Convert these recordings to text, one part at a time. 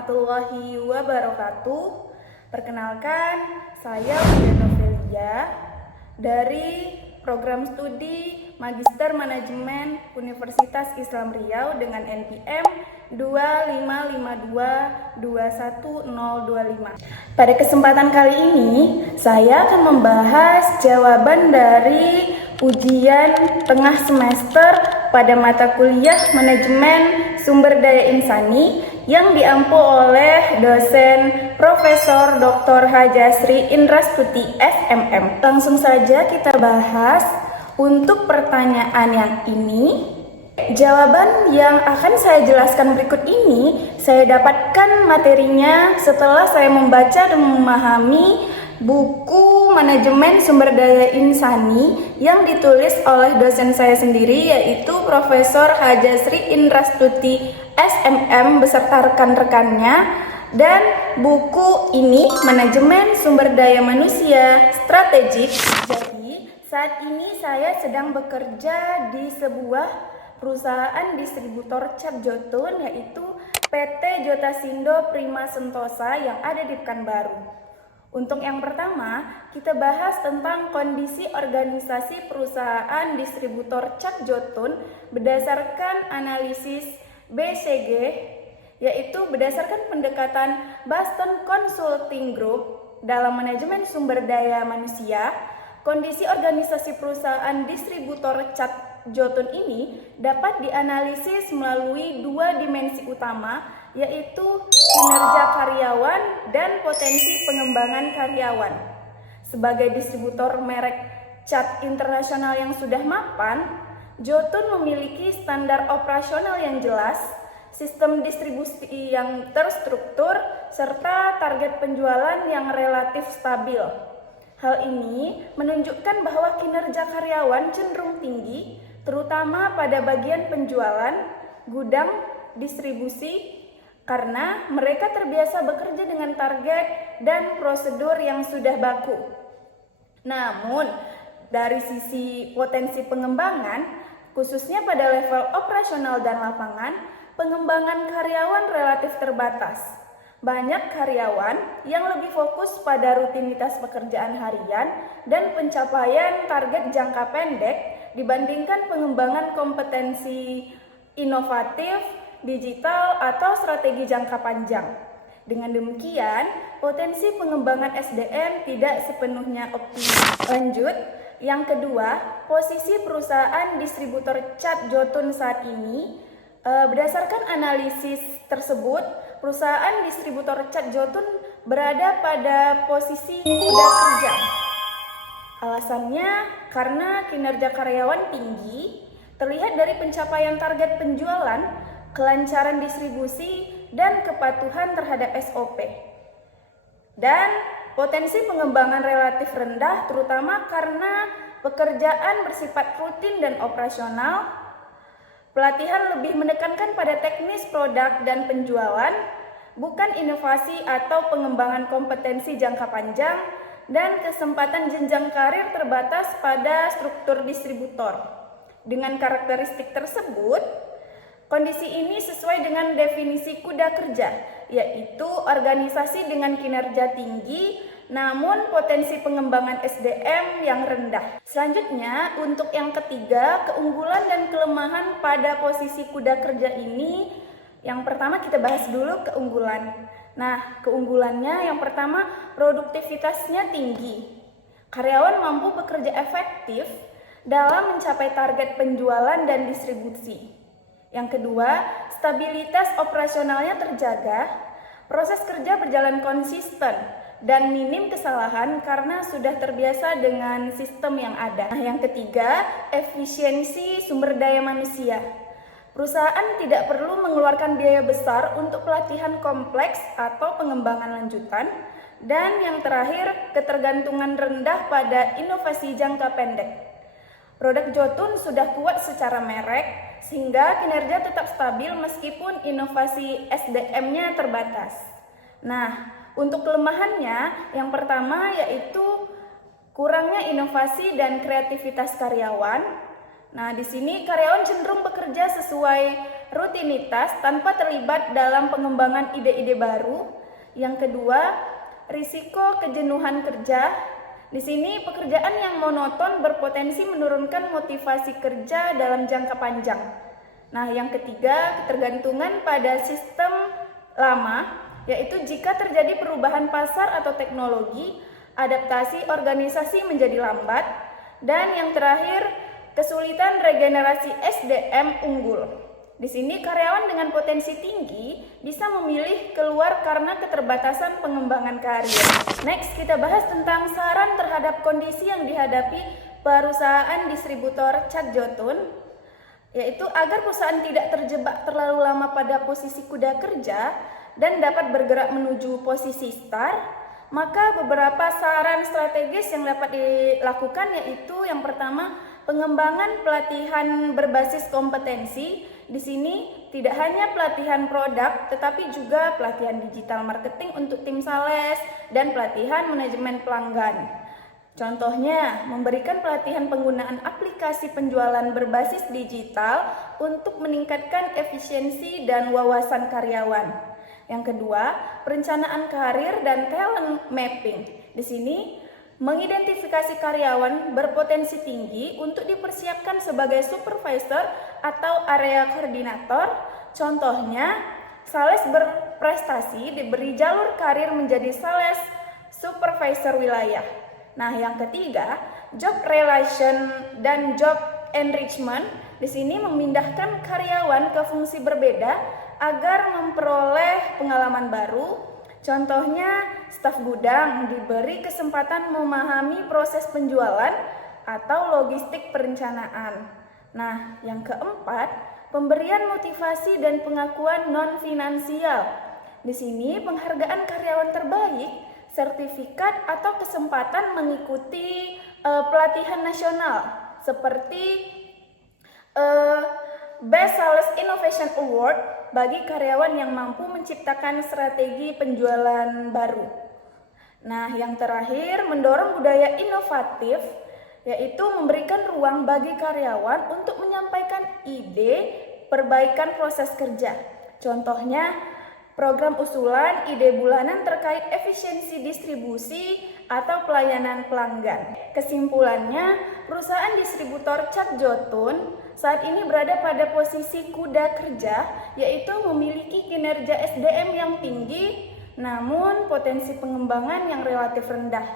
warahmatullahi wabarakatuh. Perkenalkan, saya Udia Novelia dari Program Studi Magister Manajemen Universitas Islam Riau dengan NPM 255221025. Pada kesempatan kali ini, saya akan membahas jawaban dari ujian tengah semester pada mata kuliah Manajemen Sumber Daya Insani yang diampu oleh dosen Profesor Dr. Hajasri Indrastuti SMM. Langsung saja kita bahas untuk pertanyaan yang ini. Jawaban yang akan saya jelaskan berikut ini saya dapatkan materinya setelah saya membaca dan memahami buku Manajemen Sumber Daya Insani yang ditulis oleh dosen saya sendiri, yaitu Profesor Hajasri Indrastuti SMM beserta rekan-rekannya. Dan buku ini Manajemen Sumber Daya Manusia Strategik. Jadi saat ini saya sedang bekerja di sebuah perusahaan distributor cap Jotun, yaitu PT Jotasindo Prima Sentosa yang ada di Pekanbaru. Untuk yang pertama, kita bahas tentang kondisi organisasi perusahaan distributor cap Jotun berdasarkan analisis BCG, yaitu berdasarkan pendekatan Boston Consulting Group dalam manajemen sumber daya manusia. Kondisi organisasi perusahaan distributor cat Jotun ini dapat dianalisis melalui dua dimensi utama, yaitu kinerja karyawan dan potensi pengembangan karyawan. Sebagai distributor merek cat internasional yang sudah mapan, Jotun memiliki standar operasional yang jelas, sistem distribusi yang terstruktur, serta target penjualan yang relatif stabil. Hal ini menunjukkan bahwa kinerja karyawan cenderung tinggi, terutama pada bagian penjualan, gudang, distribusi, karena mereka terbiasa bekerja dengan target dan prosedur yang sudah baku. Namun, dari sisi potensi pengembangan, khususnya pada level operasional dan lapangan, pengembangan karyawan relatif terbatas. Banyak karyawan yang lebih fokus pada rutinitas pekerjaan harian dan pencapaian target jangka pendek dibandingkan pengembangan kompetensi inovatif, digital, atau strategi jangka panjang. Dengan demikian, potensi pengembangan SDM tidak sepenuhnya optimal. Lanjut, yang kedua, posisi perusahaan distributor cat Jotun saat ini. Berdasarkan analisis tersebut, perusahaan distributor cat Jotun berada pada posisi kuda kerja. Alasannya karena kinerja karyawan tinggi, terlihat dari pencapaian target penjualan, kelancaran distribusi, dan kepatuhan terhadap SOP. Dan potensi pengembangan relatif rendah, terutama karena pekerjaan bersifat rutin dan operasional. Pelatihan lebih menekankan pada teknis produk dan penjualan, bukan inovasi atau pengembangan kompetensi jangka panjang, dan kesempatan jenjang karir terbatas pada struktur distributor. Dengan karakteristik tersebut, kondisi ini sesuai dengan definisi kuda kerja, yaitu organisasi dengan kinerja tinggi, namun potensi pengembangan SDM yang rendah. Selanjutnya, untuk yang ketiga, keunggulan dan kelemahan pada posisi kuda kerja ini. Yang pertama kita bahas dulu keunggulan. Nah, keunggulannya yang pertama, produktivitasnya tinggi. Karyawan mampu bekerja efektif dalam mencapai target penjualan dan distribusi. Yang kedua, stabilitas operasionalnya terjaga, proses kerja berjalan konsisten dan minim kesalahan karena sudah terbiasa dengan sistem yang ada. Nah, yang ketiga, efisiensi sumber daya manusia. Perusahaan tidak perlu mengeluarkan biaya besar untuk pelatihan kompleks atau pengembangan lanjutan. Dan yang terakhir, ketergantungan rendah pada inovasi jangka pendek. Produk Jotun sudah kuat secara merek, sehingga kinerja tetap stabil meskipun inovasi SDM-nya terbatas. Nah, untuk kelemahannya, yang pertama yaitu kurangnya inovasi dan kreativitas karyawan. Nah, di sini karyawan cenderung bekerja sesuai rutinitas tanpa terlibat dalam pengembangan ide-ide baru. Yang kedua, risiko kejenuhan kerja. Di sini pekerjaan yang monoton berpotensi menurunkan motivasi kerja dalam jangka panjang. Nah, yang ketiga, ketergantungan pada sistem lama, yaitu jika terjadi perubahan pasar atau teknologi, adaptasi organisasi menjadi lambat. Dan yang terakhir, kesulitan regenerasi SDM unggul. Di sini karyawan dengan potensi tinggi bisa memilih keluar karena keterbatasan pengembangan karir. Next, kita bahas tentang saran terhadap kondisi yang dihadapi perusahaan distributor cat jotun, yaitu agar perusahaan tidak terjebak terlalu lama pada posisi kuda kerja dan dapat bergerak menuju posisi start. Maka beberapa saran strategis yang dapat dilakukan yaitu yang pertama, pengembangan pelatihan berbasis kompetensi. Di sini tidak hanya pelatihan produk, tetapi juga pelatihan digital marketing untuk tim sales dan pelatihan manajemen pelanggan. Contohnya, memberikan pelatihan penggunaan aplikasi penjualan berbasis digital untuk meningkatkan efisiensi dan wawasan karyawan. Yang kedua, perencanaan karir dan talent mapping. Di sini, mengidentifikasi karyawan berpotensi tinggi untuk dipersiapkan sebagai supervisor atau area koordinator. Contohnya, sales berprestasi diberi jalur karir menjadi sales supervisor wilayah. Nah, yang ketiga, job relation dan job enrichment. Di sini memindahkan karyawan ke fungsi berbeda agar memperoleh pengalaman baru. Contohnya, staf gudang diberi kesempatan memahami proses penjualan atau logistik perencanaan. Nah, yang keempat, pemberian motivasi dan pengakuan non-finansial. Di sini penghargaan karyawan terbaik, sertifikat atau kesempatan mengikuti pelatihan nasional seperti Best Sales Innovation Award bagi karyawan yang mampu menciptakan strategi penjualan baru. Nah, yang terakhir, mendorong budaya inovatif, yaitu memberikan ruang bagi karyawan untuk menyampaikan ide perbaikan proses kerja. Contohnya, program usulan ide bulanan terkait efisiensi distribusi atau pelayanan pelanggan. Kesimpulannya, perusahaan distributor cat jotun saat ini berada pada posisi kuda kerja, yaitu memiliki kinerja SDM yang tinggi, namun potensi pengembangan yang relatif rendah.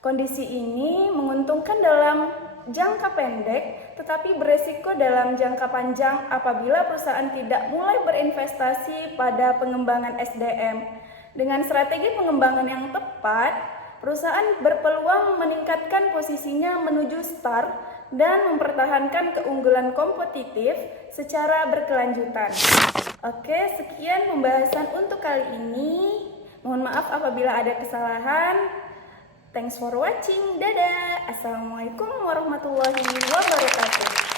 Kondisi ini menguntungkan dalam jangka pendek, tetapi beresiko dalam jangka panjang apabila perusahaan tidak mulai berinvestasi pada pengembangan SDM. Dengan strategi pengembangan yang tepat, perusahaan berpeluang meningkatkan posisinya menuju start dan mempertahankan keunggulan kompetitif secara berkelanjutan. Oke, sekian pembahasan untuk kali ini. Mohon maaf apabila ada kesalahan. Thanks for watching. Dadah. Assalamualaikum warahmatullahi wabarakatuh.